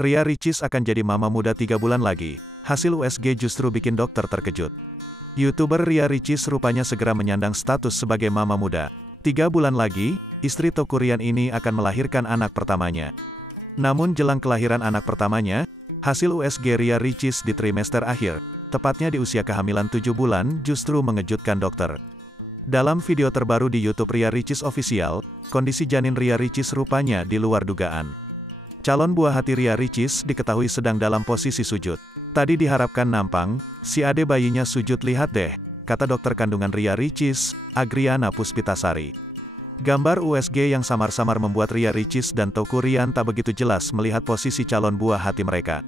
Ria Ricis akan jadi mama muda 3 bulan lagi. Hasil USG justru bikin dokter terkejut. YouTuber Ria Ricis rupanya segera menyandang status sebagai mama muda. 3 bulan lagi, istri Teuku Ryan ini akan melahirkan anak pertamanya. Namun jelang kelahiran anak pertamanya, hasil USG Ria Ricis di trimester akhir, tepatnya di usia kehamilan 7 bulan, justru mengejutkan dokter. Dalam video terbaru di YouTube Ria Ricis Official, kondisi janin Ria Ricis rupanya di luar dugaan. Calon buah hati Ria Ricis diketahui sedang dalam posisi sujud. Tadi diharapkan nampang, si ade bayinya sujud lihat deh, kata dokter kandungan Ria Ricis, Agriana Puspitasari. Gambar USG yang samar-samar membuat Ria Ricis dan Teuku Ryan tak begitu jelas melihat posisi calon buah hati mereka.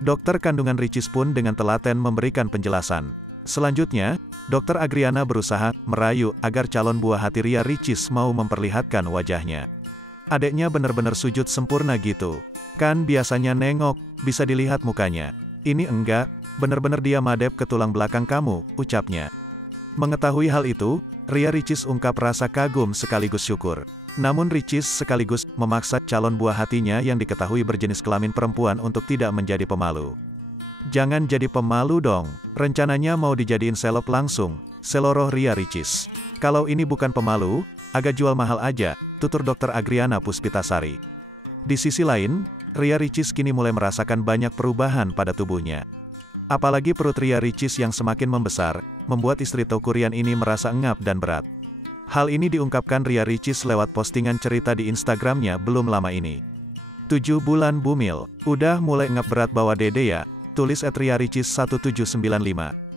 Dokter kandungan Ricis pun dengan telaten memberikan penjelasan. Selanjutnya, dokter Agriana berusaha merayu agar calon buah hati Ria Ricis mau memperlihatkan wajahnya. Adeknya benar-benar sujud sempurna gitu. Kan biasanya nengok, bisa dilihat mukanya. Ini enggak, benar-benar dia madep ke tulang belakang kamu, ucapnya. Mengetahui hal itu, Ria Ricis ungkap rasa kagum sekaligus syukur. Namun Ricis sekaligus memaksa calon buah hatinya yang diketahui berjenis kelamin perempuan untuk tidak menjadi pemalu. Jangan jadi pemalu dong, rencananya mau dijadiin seleb langsung, seloroh Ria Ricis. Kalau ini bukan pemalu, agak jual mahal aja, tutur dokter Agriana Puspitasari. Di sisi lain, Ria Ricis kini mulai merasakan banyak perubahan pada tubuhnya. Apalagi perut Ria Ricis yang semakin membesar, membuat istri Teuku Ryan ini merasa engap dan berat. Hal ini diungkapkan Ria Ricis lewat postingan cerita di Instagramnya belum lama ini. 7 bulan bumil, udah mulai engap berat bawa dede ya, tulis @Ria Ricis 1795.